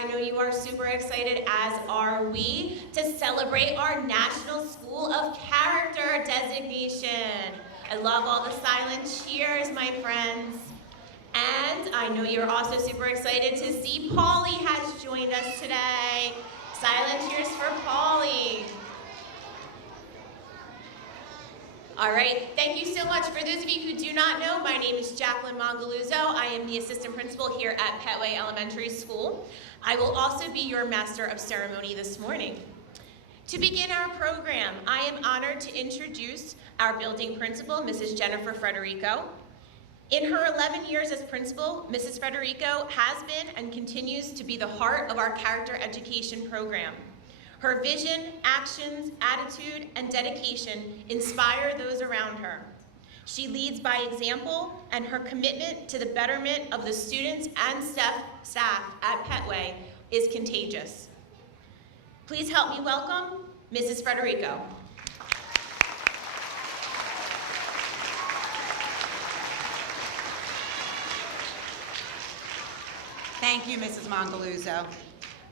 I know you are super excited, as are we, to celebrate our National School of Character designation. I love all the silent cheers, my friends. And I know you're also super excited to see Polly has joined us today. Silent cheers for Polly. All right, thank you so much. For those of you who do not know, my name is Jacqueline Mongaluzzo. I am the assistant principal here at Petway Elementary School. I will also be your master of ceremony this morning. To begin our program, I am honored to introduce our building principal, Mrs. Jennifer Frederico. In her 11 years as principal, Mrs. Frederico has been and continues to be the heart of our character education program. Her vision, actions, attitude, and dedication inspire those around her. She leads by example, and her commitment to the betterment of the students and staff at Petway is contagious. Please help me welcome Mrs. Frederico. Thank you, Mrs. Mongaluzzo.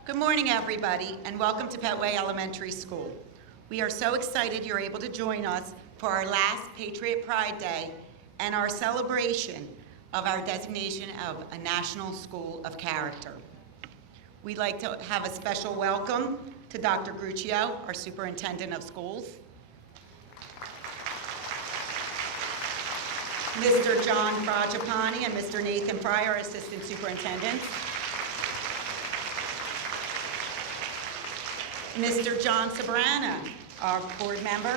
Good morning, everybody, and welcome to Petway Elementary School. We are so excited you're able to join us for our last Patriot Pride Day and our celebration of our designation of a National School of Character. We'd like to have a special welcome to Dr. Gruccio, our Superintendent of Schools, Mr. John Fragapani and Mr. Nathan Fry, our Assistant Superintendents, Mr. John Sobrana, our board member,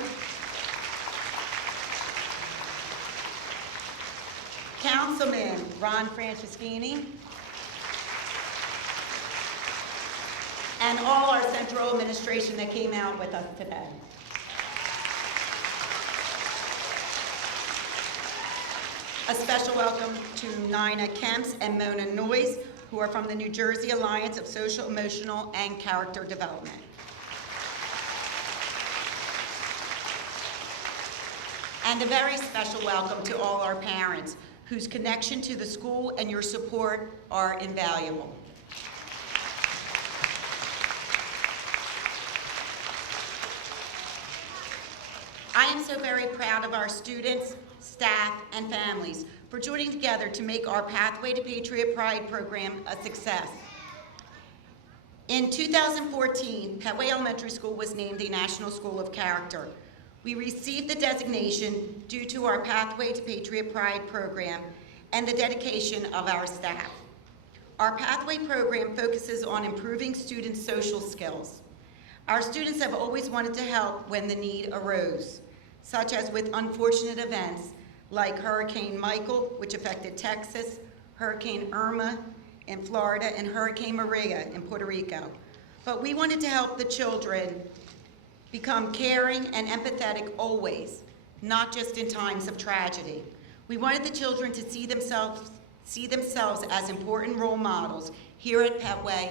Councilman Ron Franceschini, and all our central administration that came out with us today. A special welcome to Nina Kemps and Mona Noyes, who are from the New Jersey Alliance of Social, Emotional, and Character Development. And a very special welcome to all our parents, whose connection to the school and your support are invaluable. I am so very proud of our students, staff, and families for joining together to make our Pathway to Patriot Pride program a success. In 2014, Petway Elementary School was named a National School of Character. We received the designation due to our Pathway to Patriot Pride program and the dedication of our staff. Our Pathway program focuses on improving students' social skills. Our students have always wanted to help when the need arose, such as with unfortunate events like Hurricane Michael, which affected Texas, Hurricane Irma in Florida, and Hurricane Maria in Puerto Rico. But we wanted to help the children become caring and empathetic always, not just in times of tragedy. We wanted the children to see themselves as important role models here at Petway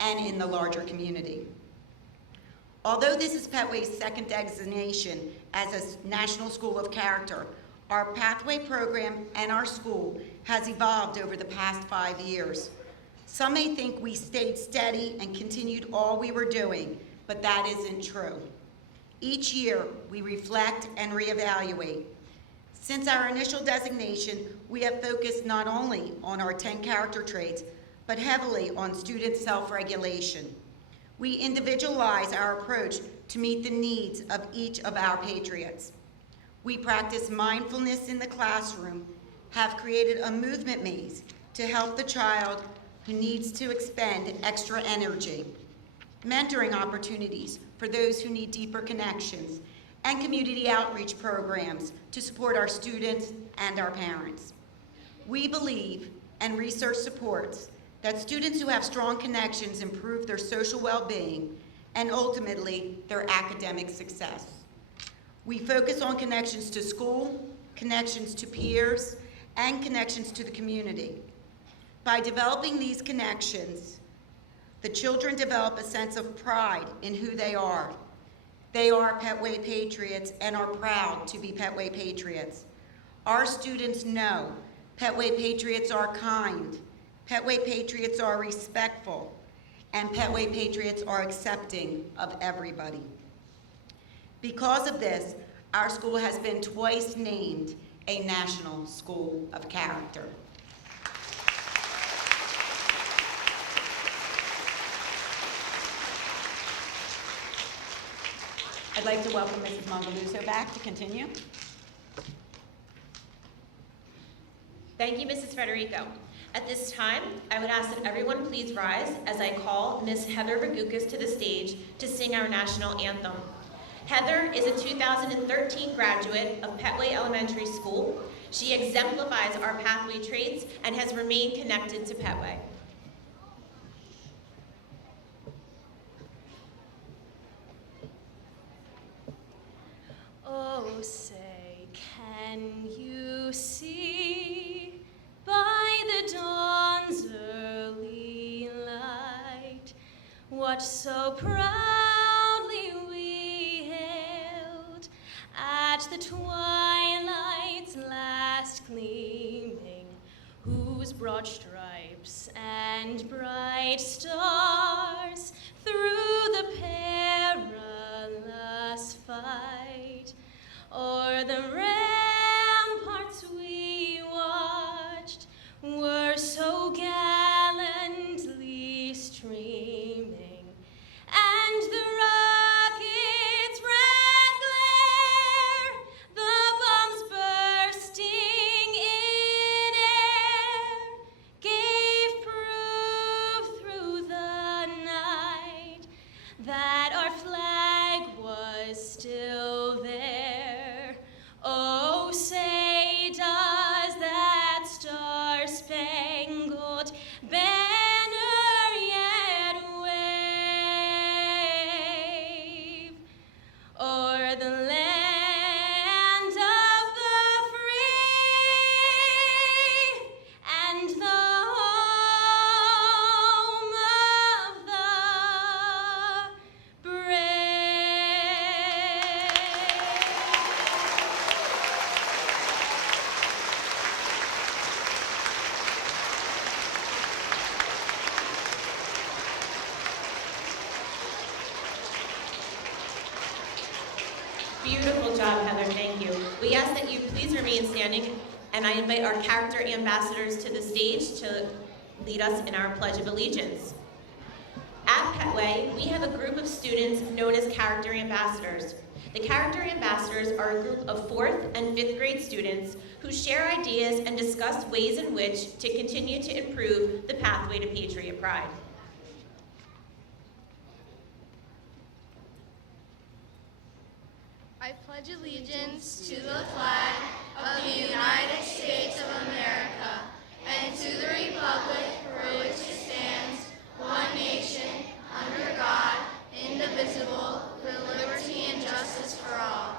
and in the larger community. Although this is Petway's second designation as a National School of Character, our Pathway program and our school has evolved over the past 5 years. Some may think we stayed steady and continued all we were doing, but that isn't true. Each year, we reflect and reevaluate. Since our initial designation, we have focused not only on our 10 character traits, but heavily on student self-regulation. We individualize our approach to meet the needs of each of our patriots. We practice mindfulness in the classroom, have created a movement maze to help the child who needs to expend extra energy, mentoring opportunities for those who need deeper connections, and community outreach programs to support our students and our parents. We believe, and research supports, that students who have strong connections improve their social well-being and ultimately their academic success. We focus on connections to school, connections to peers, and connections to the community. By developing these connections, the children develop a sense of pride in who they are. They are Petway Patriots and are proud to be Petway Patriots. Our students know Petway Patriots are kind, Petway Patriots are respectful, and Petway Patriots are accepting of everybody. Because of this, our school has been twice named a National School of Character. I'd like to welcome Mrs. Mongaluzzo back to continue. Thank you, Mrs. Federico. At this time, I would ask that everyone please rise as I call Ms. Heather Ragukas to the stage to sing our national anthem. Heather is a 2013 graduate of Petway Elementary School. She exemplifies our pathway traits and has remained connected to Petway. Oh, say, can you see by the dawn's early light what so proudly we hailed at the twilight's last gleaming, whose broad stripes and bright stars through the perilous fight o'er the ramparts we watched were so gallantly streaming, and the rocket's red glare, the bombs bursting in air, gave proof through the night that our flag was still there. Oh, say does that star-spangled banner yet wave o'er the land of the free and the home of the brave? Beautiful job, Heather, thank you. We ask that you please remain standing, and I invite our character ambassadors to the stage to lead us in our Pledge of Allegiance. At Petway, we have a group of students known as character ambassadors. The character ambassadors are a group of 4th and 5th grade students who share ideas and discuss ways in which to continue to improve the pathway to Patriot Pride. I pledge allegiance to the flag of the United States of America and to the republic for which it stands, one nation, under God, indivisible, with liberty and justice for all.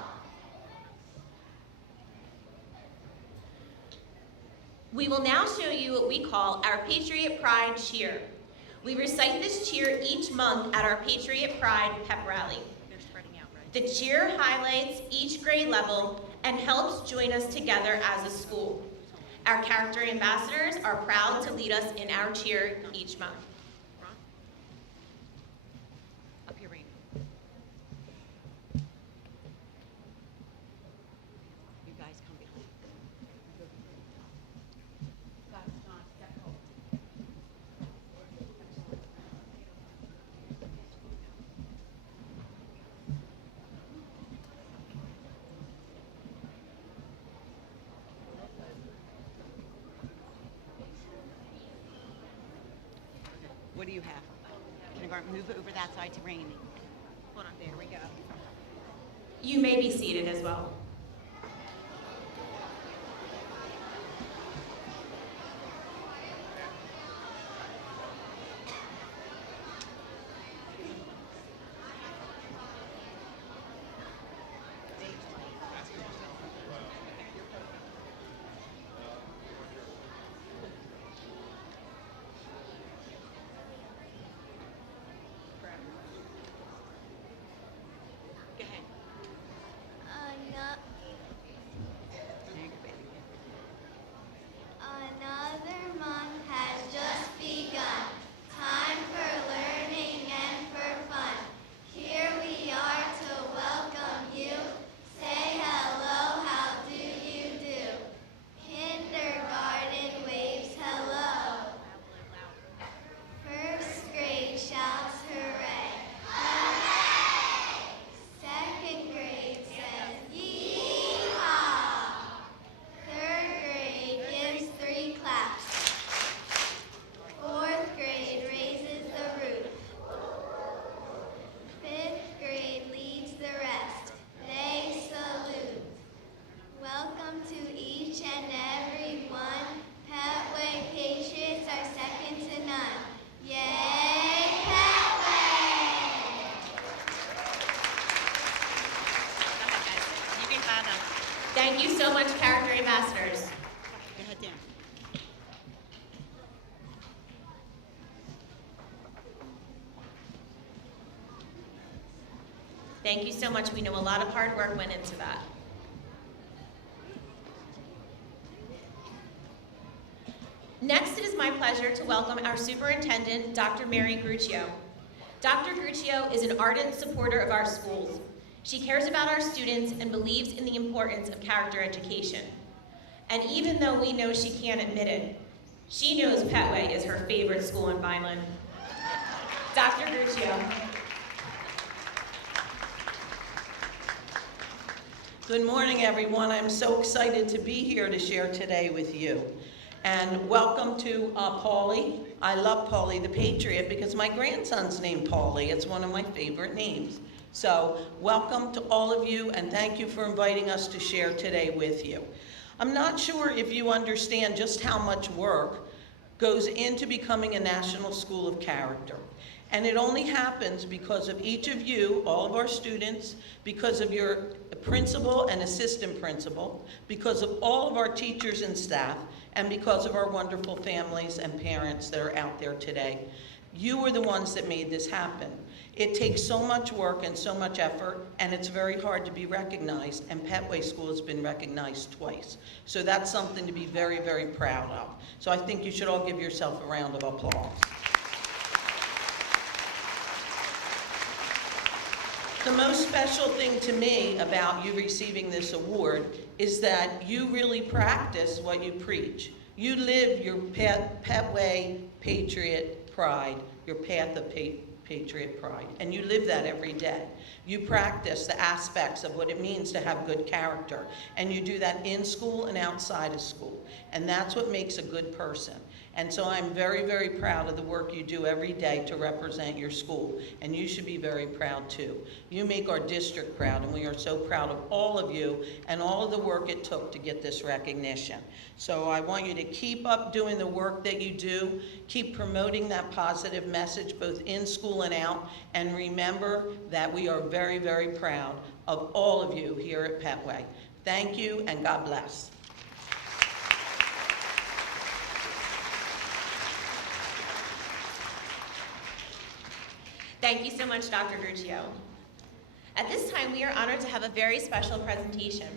We will now show you what we call our Patriot Pride cheer. We recite this cheer each month at our Patriot Pride pep rally. The cheer highlights each grade level and helps join us together as a school. Our character ambassadors are proud to lead us in our cheer each month. Up here, Rainy. You guys come behind. What do you have? Kindergarten, move it over that side to Rainy. Hold on, there we go. You may be seated as well. Go ahead. Thank you so much, character ambassadors. Go ahead, Dan. Thank you so much. We know a lot of hard work went into that. Next, it is my pleasure to welcome our superintendent, Dr. Mary Gruccio. Dr. Gruccio is an ardent supporter of our schools. She cares about our students and believes in the importance of character education. And even though we know she can't admit it, she knows Petway is her favorite school in Vineland. Dr. Gruccio. Good morning, everyone. I'm so excited to be here to share today with you. And welcome to Paulie. I love Paulie the Patriot because my grandson's named Paulie. It's one of my favorite names. So welcome to all of you, and thank you for inviting us to share today with you. I'm not sure if you understand just how much work goes into becoming a National School of Character. And it only happens because of each of you, all of our students, because of your principal and assistant principal, because of all of our teachers and staff, and because of our wonderful families and parents that are out there today. You were the ones that made this happen. It takes so much work and so much effort, and it's very hard to be recognized, and Petway School has been recognized twice. So that's something to be very, very proud of. So I think you should all give yourself a round of applause. The most special thing to me about you receiving this award is that you really practice what you preach. You live your Petway Patriot pride, your path of Patriot pride, and you live that every day. You practice the aspects of what it means to have good character, and you do that in school and outside of school, and that's what makes a good person. And so I'm very, very proud of the work you do every day to represent your school, and you should be very proud too. You make our district proud, and we are so proud of all of you and all of the work it took to get this recognition. So I want you to keep up doing the work that you do, keep promoting that positive message both in school and out, and remember that we are very, very proud of all of you here at Petway. Thank you, and God bless. Thank you so much, Dr. Gruccio. At this time, we are honored to have a very special presentation.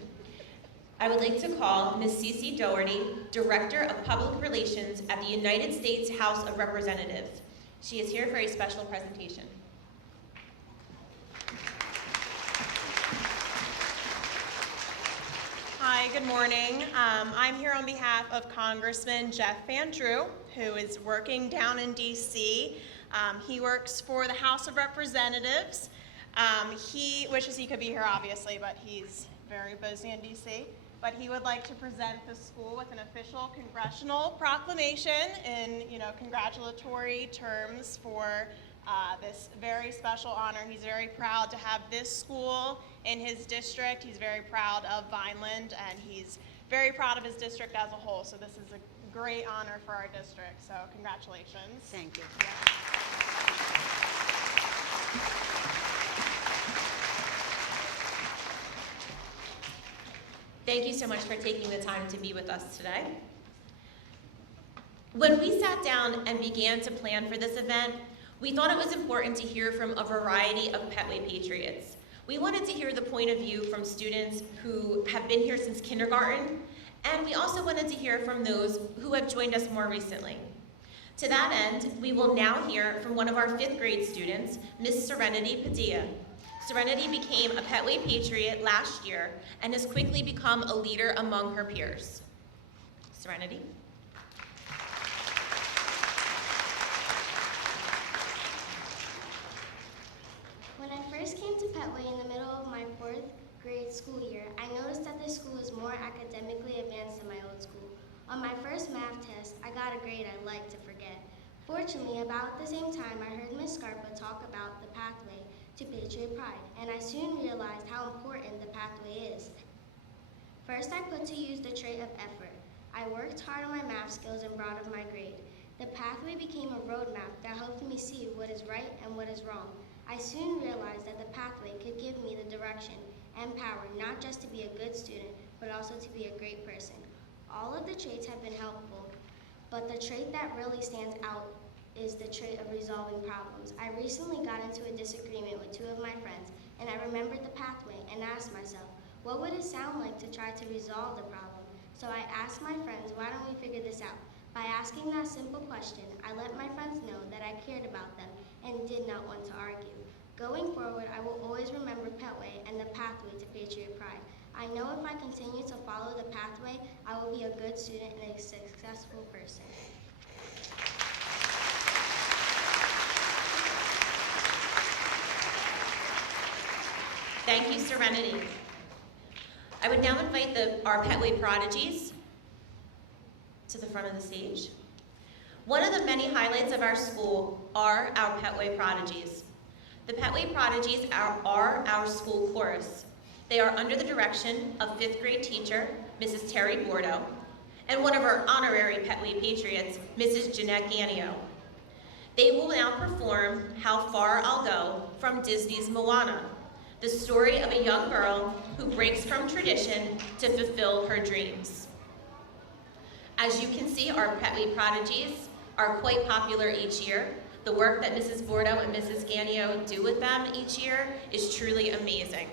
I would like to call Ms. Cece Doherty, Director of Public Relations at the United States House of Representatives. She is here for a special presentation. Hi, good morning. I'm here on behalf of Congressman Jeff Van Drew, who is working down in D.C. He works for the House of Representatives. He wishes he could be here, obviously, but he's very busy in D.C. But he would like to present the school with an official congressional proclamation in, congratulatory terms for this very special honor. He's very proud to have this school in his district. He's very proud of Vineland, and he's very proud of his district as a whole. So this is a great honor for our district. So congratulations. Thank you. Thank you so much for taking the time to be with us today. When we sat down and began to plan for this event, we thought it was important to hear from a variety of Petway Patriots. We wanted to hear the point of view from students who have been here since kindergarten, and we also wanted to hear from those who have joined us more recently. To that end, we will now hear from one of our 5th grade students, Miss Serenity Padilla. Serenity became a Petway Patriot last year and has quickly become a leader among her peers. Serenity. When I first came to Petway in the middle of my 4th grade school year, I noticed that this school is more academically advanced than my old school. On my first math test, I got a grade I'd like to forget. Fortunately, about the same time, I heard Ms. Scarpa talk about the pathway to Patriot Pride, and I soon realized how important the pathway is. First, I put to use the trait of effort. I worked hard on my math skills and brought up my grade. The pathway became a roadmap that helped me see what is right and what is wrong. I soon realized that the pathway could give me the direction and power not just to be a good student, but also to be a great person. All of the traits have been helpful, but the trait that really stands out is the trait of resolving problems. I recently got into a disagreement with two of my friends, and I remembered the pathway and asked myself, what would it sound like to try to resolve the problem? So I asked my friends, why don't we figure this out? By asking that simple question, I let my friends know that I cared about them and did not want to argue. Going forward, I will always remember Petway and the pathway to Patriot Pride. I know if I continue to follow the pathway, I will be a good student and a successful person. Thank you, Serenity. I would now invite our Petway prodigies to the front of the stage. One of the many highlights of our school are our Petway prodigies. The Petway prodigies are our school chorus. They are under the direction of 5th grade teacher, Mrs. Terry Bordeaux, and one of our honorary Petway Patriots, Mrs. Jeanette Gannio. They will now perform How Far I'll Go from Disney's Moana, the story of a young girl who breaks from tradition to fulfill her dreams. As you can see, our Petway prodigies are quite popular each year. The work that Mrs. Bordeaux and Mrs. Gannio do with them each year is truly amazing.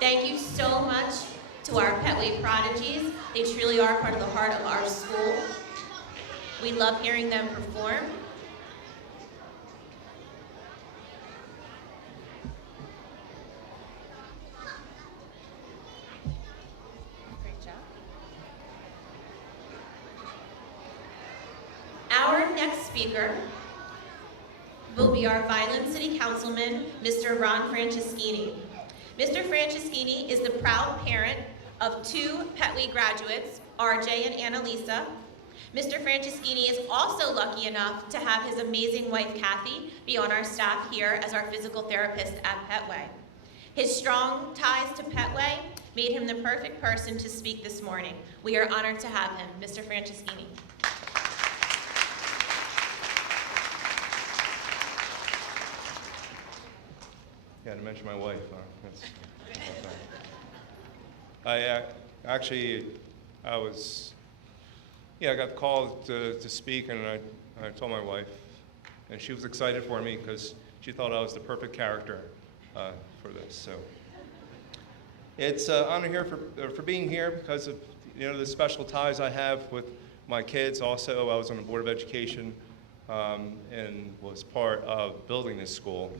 Thank you so much to our Petway prodigies. They truly are part of the heart of our school. We love hearing them perform. Great job. Our next speaker will be our Vineland City Councilman, Mr. Ron Franceschini. Mr. Franceschini is the proud parent of 2 Petway graduates, RJ and Annalisa. Mr. Franceschini is also lucky enough to have his amazing wife, Kathy, be on our staff here as our physical therapist at Petway. His strong ties to Petway made him the perfect person to speak this morning. We are honored to have him. Mr. Franceschini. Yeah, to mention my wife. I got called to speak, and I told my wife, and she was excited for me because she thought I was the perfect character for this. So it's an honor here for being here because of the special ties I have with my kids. Also, I was on the Board of Education and was part of building this school.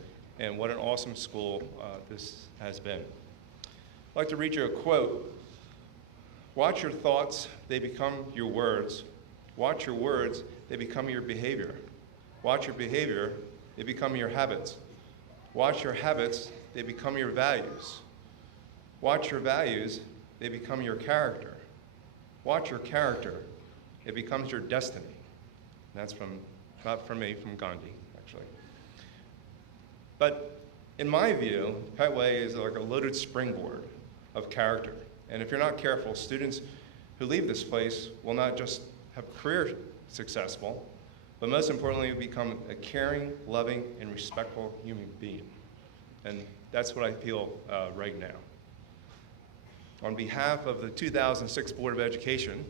And what an awesome school this has been. I'd like to read you a quote. Watch your thoughts, they become your words. Watch your words, they become your behavior. Watch your behavior, they become your habits. Watch your habits, they become your values. Watch your values, they become your character. Watch your character, it becomes your destiny. And that's not from me, from Gandhi, actually. But in my view, Petway is like a loaded springboard of character. And if you're not careful, students who leave this place will not just have career successful, but most importantly, become a caring, loving, and respectful human being. And that's what I feel right now. On behalf of the 2006 Board of Education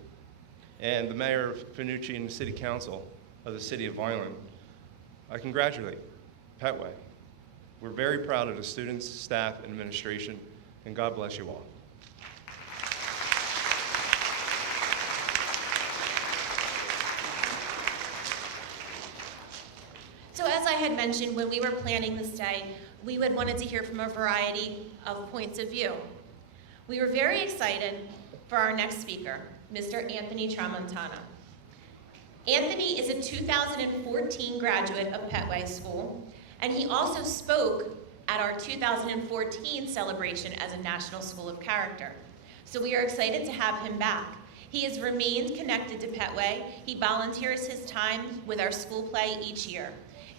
and the Mayor Finucci and the City Council of the City of Vineland, I congratulate Petway. We're very proud of the students, staff, and administration, and God bless you all. So as I had mentioned, when we were planning this day, we had wanted to hear from a variety of points of view. We were very excited for our next speaker, Mr. Anthony Tramontana. Anthony is a 2014 graduate of Petway School, and he also spoke at our 2014 celebration as a National School of Character. So we are excited to have him back. He has remained connected to Petway. He volunteers his time with our school play each year.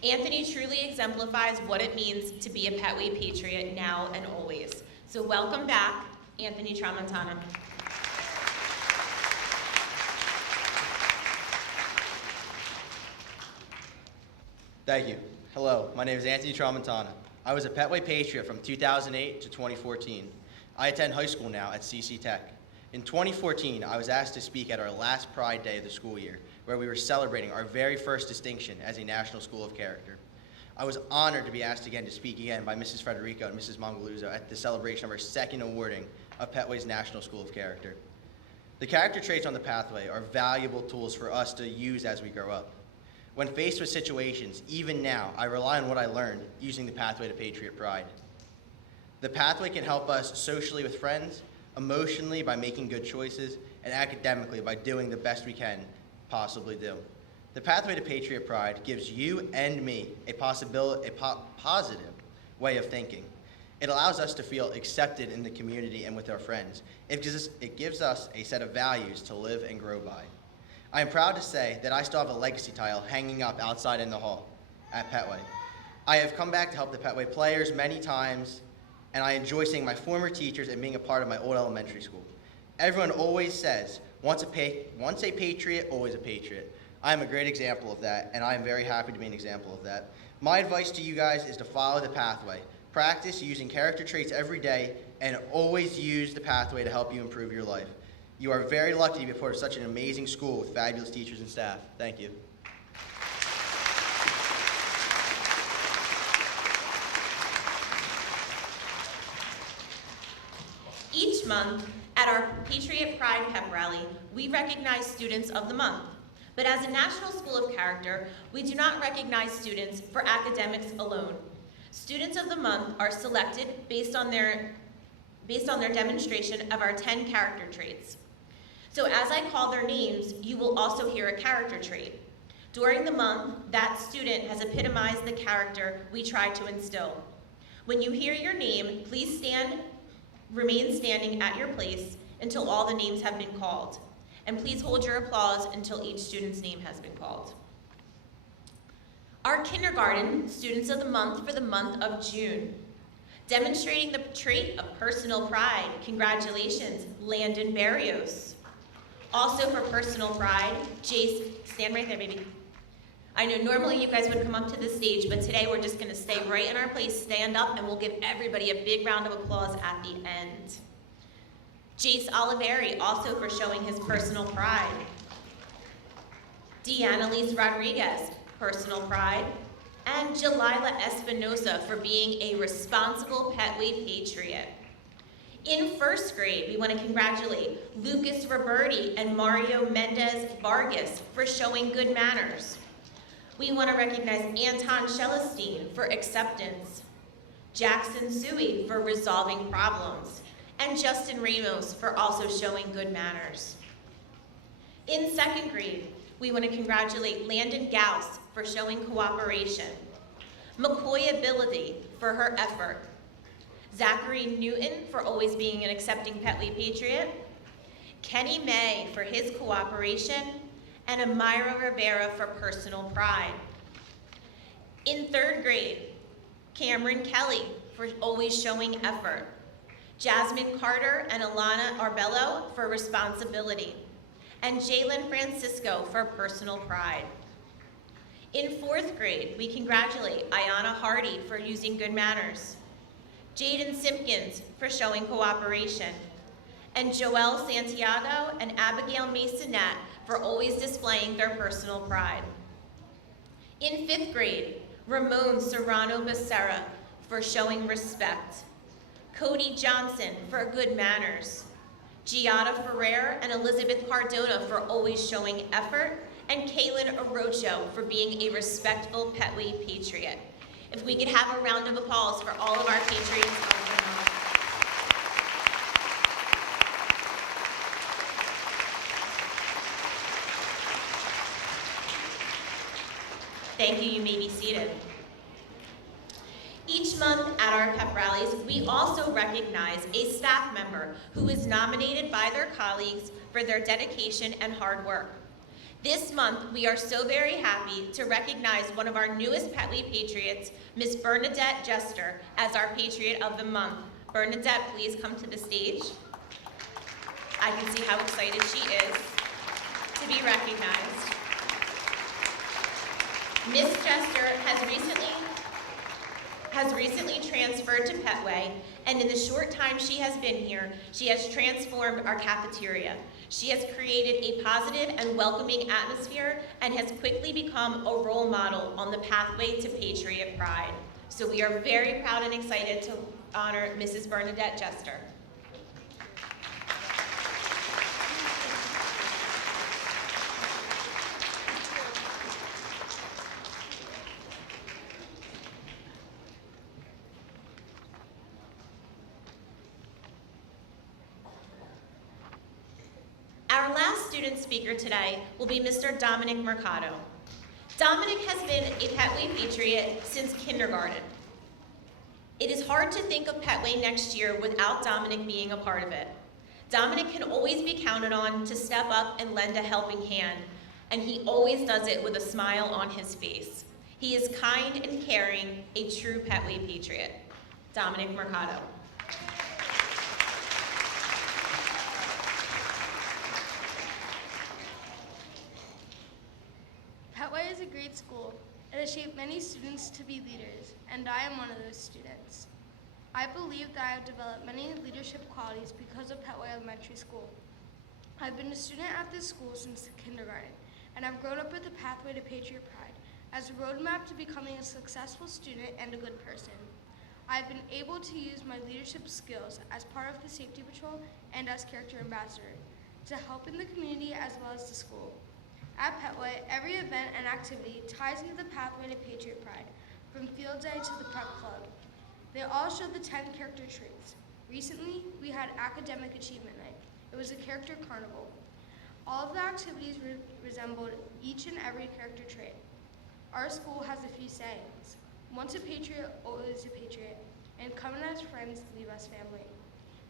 Anthony truly exemplifies what it means to be a Petway patriot now and always. So welcome back, Anthony Tramontana. Thank you. Hello, my name is Anthony Tramontana. I was a Petway Patriot from 2008 to 2014. I attend high school now at CC Tech. In 2014, I was asked to speak at our last Pride Day of the school year, where we were celebrating our very first distinction as a National School of Character. I was honored to be asked again to speak again by Mrs. Federico and Mrs. Mangaluzzo at the celebration of our second awarding of Petway's National School of Character. The character traits on the pathway are valuable tools for us to use as we grow up. When faced with situations, even now, I rely on what I learned using the pathway to Patriot Pride. The pathway can help us socially with friends, emotionally by making good choices, and academically by doing the best we can possibly do. The pathway to Patriot Pride gives you and me a positive way of thinking. It allows us to feel accepted in the community and with our friends. It gives us a set of values to live and grow by. I am proud to say that I still have a legacy tile hanging up outside in the hall at Petway. I have come back to help the Petway players many times, and I enjoy seeing my former teachers and being a part of my old elementary school. Everyone always says, once a patriot, always a patriot. I am a great example of that, and I am very happy to be an example of that. My advice to you guys is to follow the pathway. Practice using character traits every day, and always use the pathway to help you improve your life. You are very lucky to be a part of such an amazing school with fabulous teachers and staff. Thank you. month, at our Patriot Pride Pep Rally, we recognize Students of the Month. But as a National School of Character, we do not recognize students for academics alone. Students of the Month are selected based on their demonstration of our 10 character traits. So as I call their names, you will also hear a character trait. During the month, that student has epitomized the character we try to instill. When you hear your name, please remain standing at your place until all the names have been called. And please hold your applause until each student's name has been called. Our kindergarten Students of the Month for the month of June. Demonstrating the trait of personal pride, congratulations, Landon Barrios. Also for personal pride, Jace, stand right there, baby. I know normally you guys would come up to the stage, but today we're just gonna stay right in our place, stand up, and we'll give everybody a big round of applause at the end. Jace Oliveri, also for showing his personal pride. Deannalise Rodriguez, personal pride. And Jalila Espinosa for being a responsible Petway Patriot. In first grade, we want to congratulate Lucas Roberti and Mario Mendez Vargas for showing good manners. We want to recognize Anton Shelestein for acceptance, Jackson Suey for resolving problems, and Justin Ramos for also showing good manners. In second grade, we want to congratulate Landon Gauss for showing cooperation, McCoy Ability for her effort, Zachary Newton for always being an accepting Petway Patriot, Kenny May for his cooperation, and Amira Rivera for personal pride. In third grade, Cameron Kelly for always showing effort, Jasmine Carter and Alana Arbello for responsibility, and Jalen Francisco for personal pride. In fourth grade, we congratulate Ayana Hardy for using good manners, Jaden Simpkins for showing cooperation, and Joelle Santiago and Abigail Masonette for always displaying their personal pride. In fifth grade, Ramon Serrano Becerra for showing respect, Cody Johnson for good manners, Giada Ferrer and Elizabeth Cardona for always showing effort, and Kaylin Orocho for being a respectful Petway Patriot. If we could have a round of applause for all of our Patriots of the month. Thank you, you may be seated. Each month at our pep rallies, we also recognize a staff member who is nominated by their colleagues for their dedication and hard work. This month, we are so very happy to recognize one of our newest Petway Patriots, Miss Bernadette Jester, as our Patriot of the Month. Bernadette, please come to the stage. I can see how excited she is to be recognized. Miss Jester has recently transferred to Petway, and in the short time she has been here, she has transformed our cafeteria. She has created a positive and welcoming atmosphere and has quickly become a role model on the pathway to Patriot Pride. So we are very proud and excited to honor Mrs. Bernadette Jester. Our last student speaker today will be Mr. Dominic Mercado. Dominic has been a Petway Patriot since kindergarten. It is hard to think of Petway next year without Dominic being a part of it. Dominic can always be counted on to step up and lend a helping hand, and he always does it with a smile on his face. He is kind and caring, a true Petway Patriot. Dominic Mercado. Petway is a great school. It has shaped many students to be leaders, and I am one of those students. I believe that I have developed many leadership qualities because of Petway Elementary School. I've been a student at this school since kindergarten, and I've grown up with a pathway to Patriot Pride as a roadmap to becoming a successful student and a good person. I've been able to use my leadership skills as part of the Safety Patrol and as character ambassador to help in the community as well as the school. At Petway, every event and activity ties into the pathway to Patriot Pride, from Field Day to the Prep Club. They all show the 10 character traits. Recently, we had Academic Achievement Night. It was a character carnival. All of the activities resembled each and every character trait. Our school has a few sayings. Once a patriot, always a patriot, and coming as friends, leave us family.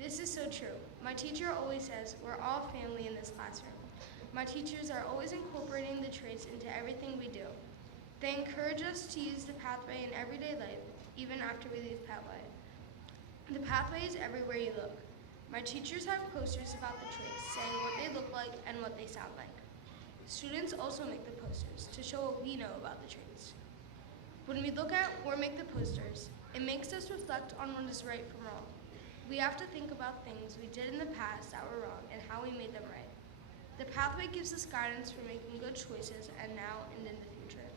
This is so true. My teacher always says, we're all family in this classroom. My teachers are always incorporating the traits into everything we do. They encourage us to use the pathway in everyday life, even after we leave Petway. The pathway is everywhere you look. My teachers have posters about the traits, saying what they look like and what they sound like. Students also make the posters to show what we know about the traits. When we look at or make the posters, it makes us reflect on what is right from wrong. We have to think about things we did in the past that were wrong and how we made them right. The pathway gives us guidance for making good choices and now and in the future.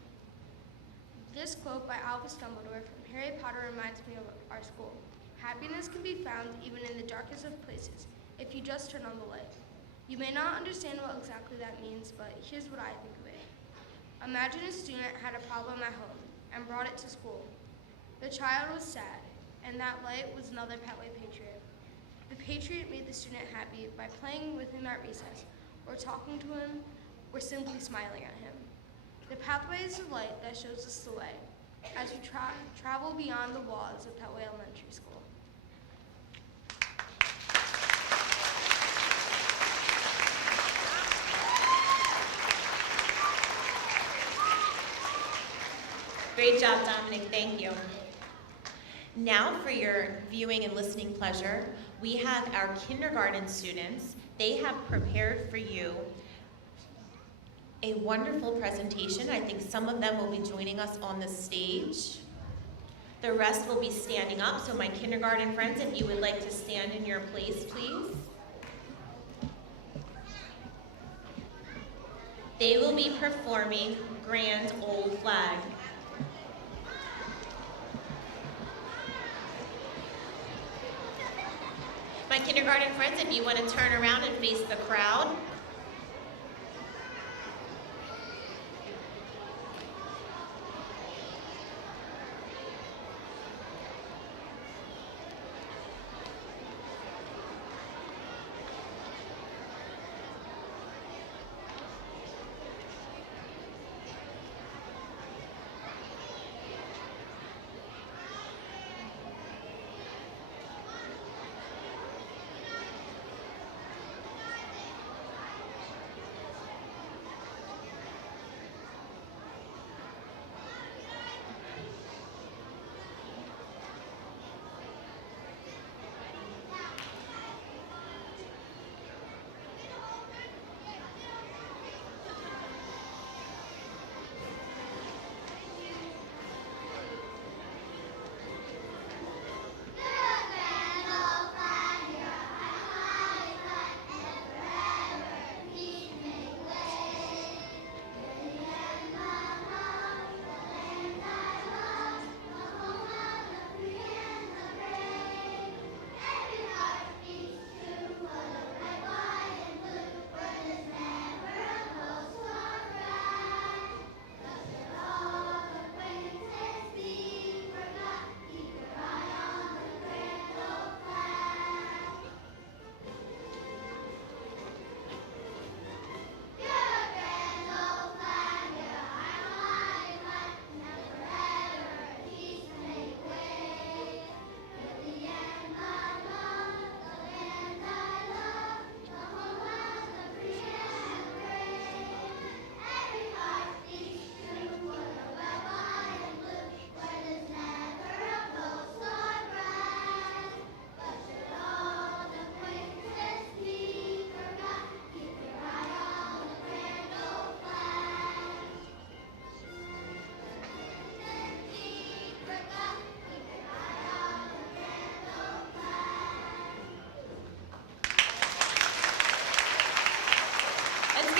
This quote by Albus Dumbledore from Harry Potter reminds me of our school. Happiness can be found even in the darkest of places if you just turn on the light. You may not understand what exactly that means, but here's what I think of it. Imagine a student had a problem at home and brought it to school. The child was sad, and that light was another Petway Patriot. The Patriot made the student happy by playing with him at recess, or talking to him, or simply smiling at him. The pathway is the light that shows us the way as we travel beyond the walls of Petway Elementary School. Great job, Dominic, thank you. Now for your viewing and listening pleasure, we have our kindergarten students. They have prepared for you a wonderful presentation. I think some of them will be joining us on the stage. The rest will be standing up, so my kindergarten friends, if you would like to stand in your place, please. They will be performing Grand Old Flag. My kindergarten friends, if you want to turn around and face the crowd.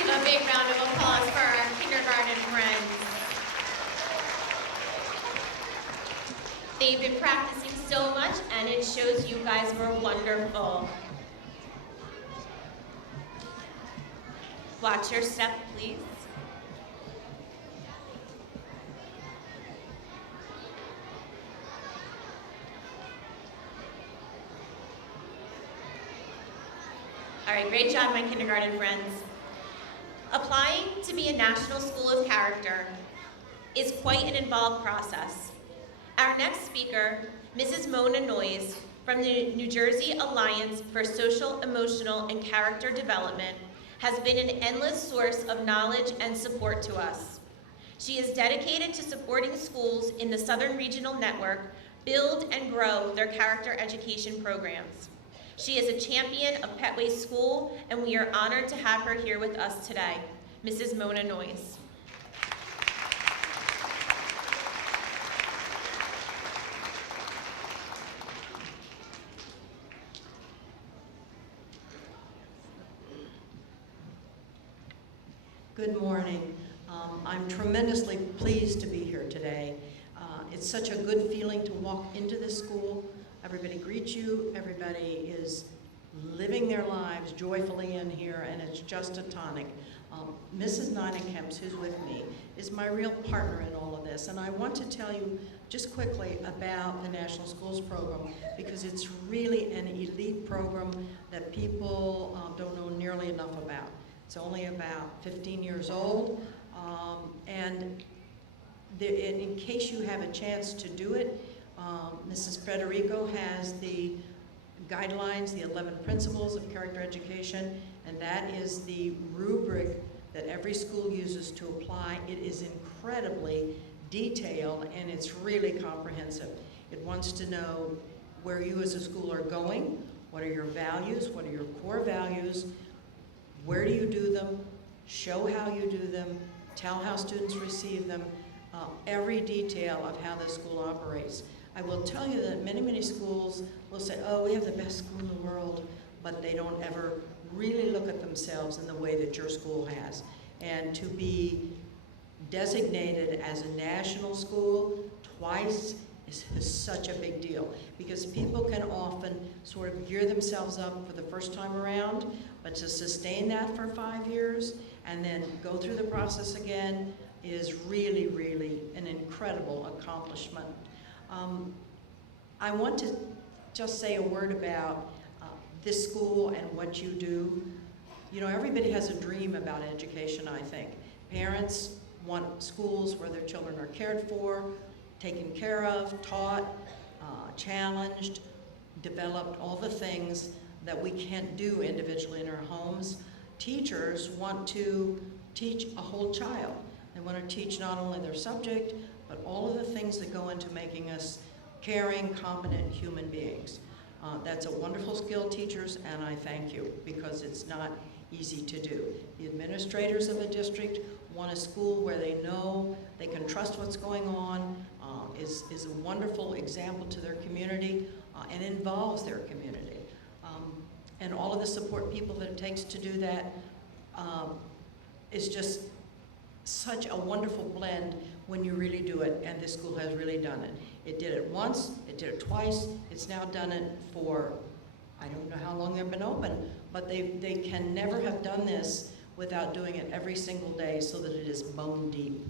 A big round of applause for our kindergarten friends. They've been practicing so much, and it shows you guys were wonderful. Watch your step, please. All right, great job, my kindergarten friends. Applying to be a National School of Character is quite an involved process. Our next speaker, Mrs. Mona Noyes, from the New Jersey Alliance for Social, Emotional, and Character Development, has been an endless source of knowledge and support to us. She is dedicated to supporting schools in the Southern Regional Network build and grow their character education programs. She is a champion of Petway School, and we are honored to have her here with us today. Mrs. Mona Noyes. Good morning. I'm tremendously pleased to be here today. It's such a good feeling to walk into this school. Everybody greets you, everybody is living their lives joyfully in here, and it's just a tonic. Mrs. Nynekemps, who's with me, is my real partner in all of this, and I want to tell you just quickly about the National Schools Program, because it's really an elite program that people don't know nearly enough about. It's only about 15 years old, and in case you have a chance to do it, Mrs. Federico has the guidelines, the 11 principles of character education, and that is the rubric that every school uses to apply. It is incredibly detailed, and it's really comprehensive. It wants to know where you as a school are going, what are your values, what are your core values, where do you do them, show how you do them, tell how students receive them, every detail of how the school operates. I will tell you that many, many schools will say, oh, we have the best school in the world, but they don't ever really look at themselves in the way that your school has. And to be designated as a national school twice is such a big deal, because people can often sort of gear themselves up for the first time around, but to sustain that for 5 years and then go through the process again is really, really an incredible accomplishment. I want to just say a word about this school and what you do. You know, everybody has a dream about education, I think. Parents want schools where their children are cared for, taken care of, taught, challenged, developed, all the things that we can't do individually in our homes. Teachers want to teach a whole child. They want to teach not only their subject, but all of the things that go into making us caring, competent human beings. That's a wonderful skill, teachers, and I thank you, because it's not easy to do. The administrators of a district want a school where they know they can trust what's going on, is a wonderful example to their community, and involves their community. And all of the support people that it takes to do that is just such a wonderful blend when you really do it, and this school has really done it. It did it once, it did it twice, it's now done it for, I don't know how long they've been open, but they can never have done this without doing it every single day so that it is bone deep.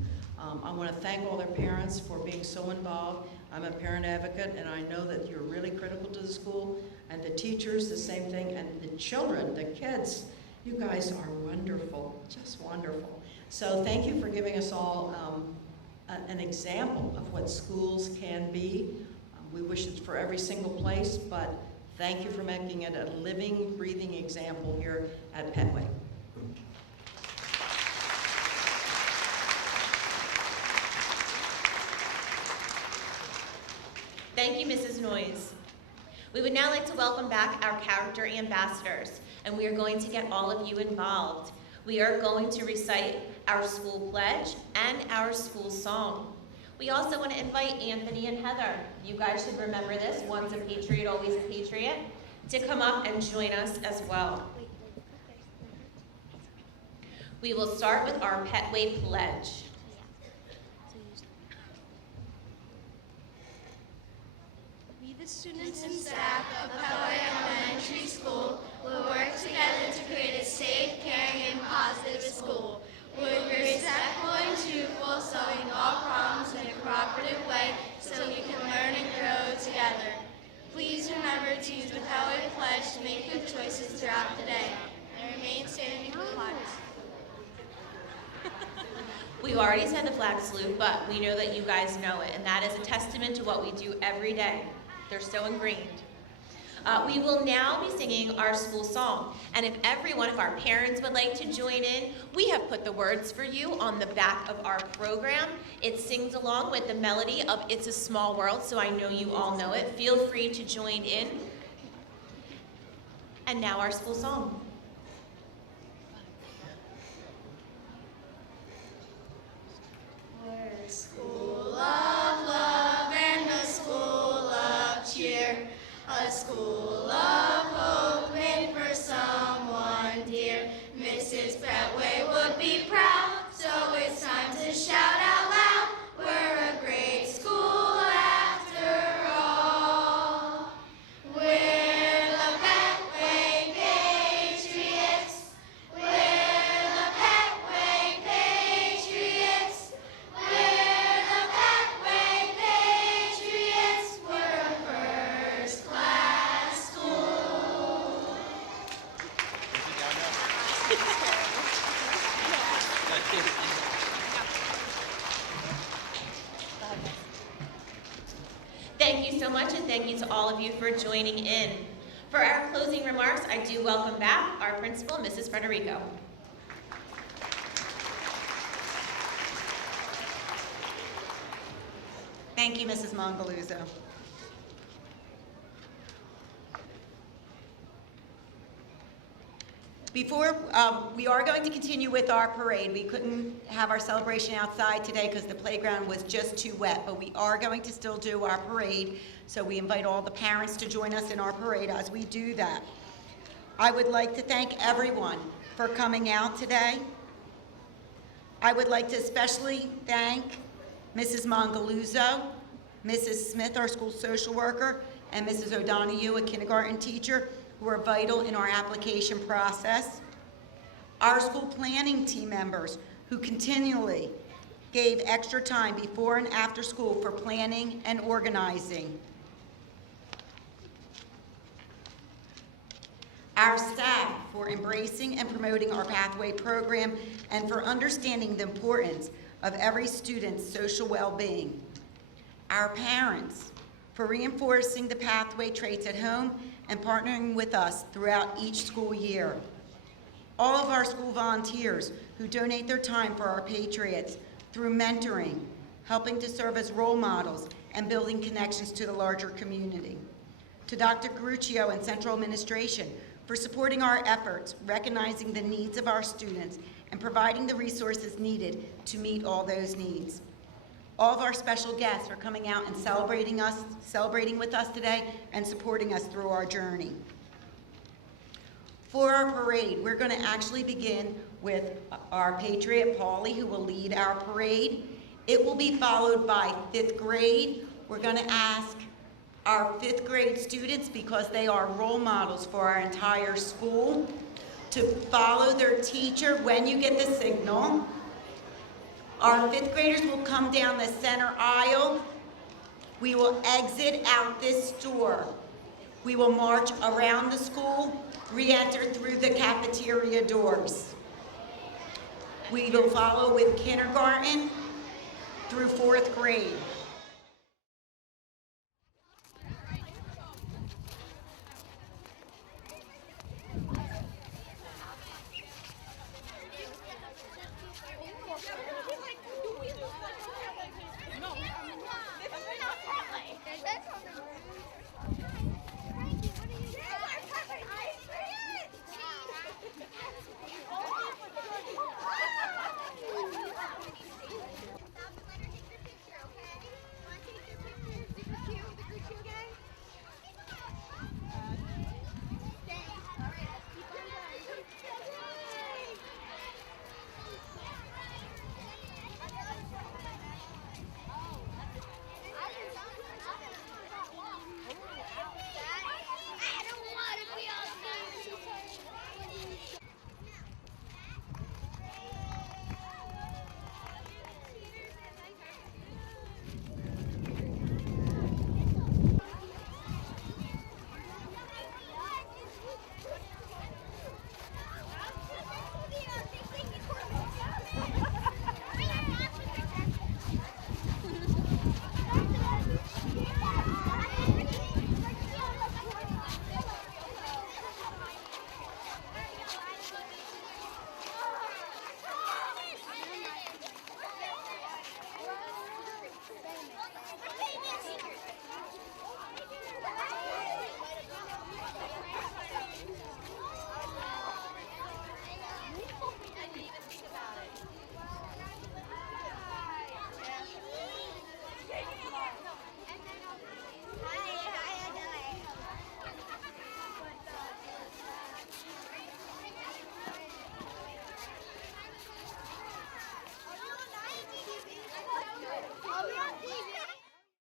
I want to thank all their parents for being so involved. I'm a parent advocate, and I know that you're really critical to the school, and the teachers, the same thing, and the children, the kids, you guys are wonderful, just wonderful. So thank you for giving us all an example of what schools can be. We wish it's for every single place, but thank you for making it a living, breathing example here at Petway. Thank you, Mrs. Noyes. We would now like to welcome back our character ambassadors, and we are going to get all of you involved. We are going to recite our school pledge and our school song. We also want to invite Anthony and Heather, you guys should remember this, once a patriot, always a patriot, to come up and join us as well. We will start with our Petway pledge. We The students and staff of Petway Elementary School will work together to create a safe, caring, and positive school. We're respectful and truthful, solving all problems in a cooperative way so we can learn and grow together. Please remember to use the Petway Pledge to make good choices throughout the day, and remain standing for the flag. We've already said the flag salute, but we know that you guys know it, and that is a testament to what we do every day. They're so ingrained. We will now be singing our school song, and if our parents would like to join in, we have put the words for you on the back of our program. It sings along with the melody of It's a Small World, so I know you all know it. Feel free to join in. And now our school song. We're a school of love and a school of cheer, a school of hope made for someone dear. Mrs. Petway would be proud, so it's time to shout out loud. We're a great school after all. We're the Petway Patriots. We're the Petway Patriots. We're the Petway Patriots. We're a first-class school. Thank you so much, and thank you to all of you for joining in. For our closing remarks, I do welcome back our principal, Mrs. Frederico. Thank you, Mrs. Mongaluzzo. Before, we are going to continue with our parade. We couldn't have our celebration outside today because the playground was just too wet, but we are going to still do our parade. So we invite all the parents to join us in our parade as we do that. I would like to thank everyone for coming out today. I would like to especially thank Mrs. Mongaluzzo, Mrs. Smith, our school social worker, and Mrs. O'Donoghue, a kindergarten teacher, who are vital in our application process. Our school planning team members who continually gave extra time before and after school for planning and organizing. Our staff for embracing and promoting our Pathway program and for understanding the importance of every student's social well-being. Our parents for reinforcing the Pathway traits at home and partnering with us throughout each school year. All of our school volunteers who donate their time for our Patriots through mentoring, helping to serve as role models, and building connections to the larger community. To Dr. Garuccio and Central Administration for supporting our efforts, recognizing the needs of our students, and providing the resources needed to meet all those needs. All of our special guests are coming out and celebrating with us today and supporting us through our journey. For our parade, we're going to actually begin with our Patriot, Paulie, who will lead our parade. It will be followed by 5th grade. We're going to ask our 5th grade students, because they are role models for our entire school, to follow their teacher when you get the signal. Our 5th graders will come down the center aisle. We will exit out this door. We will march around the school, re-enter through the cafeteria doors. We will follow with kindergarten through 4th grade.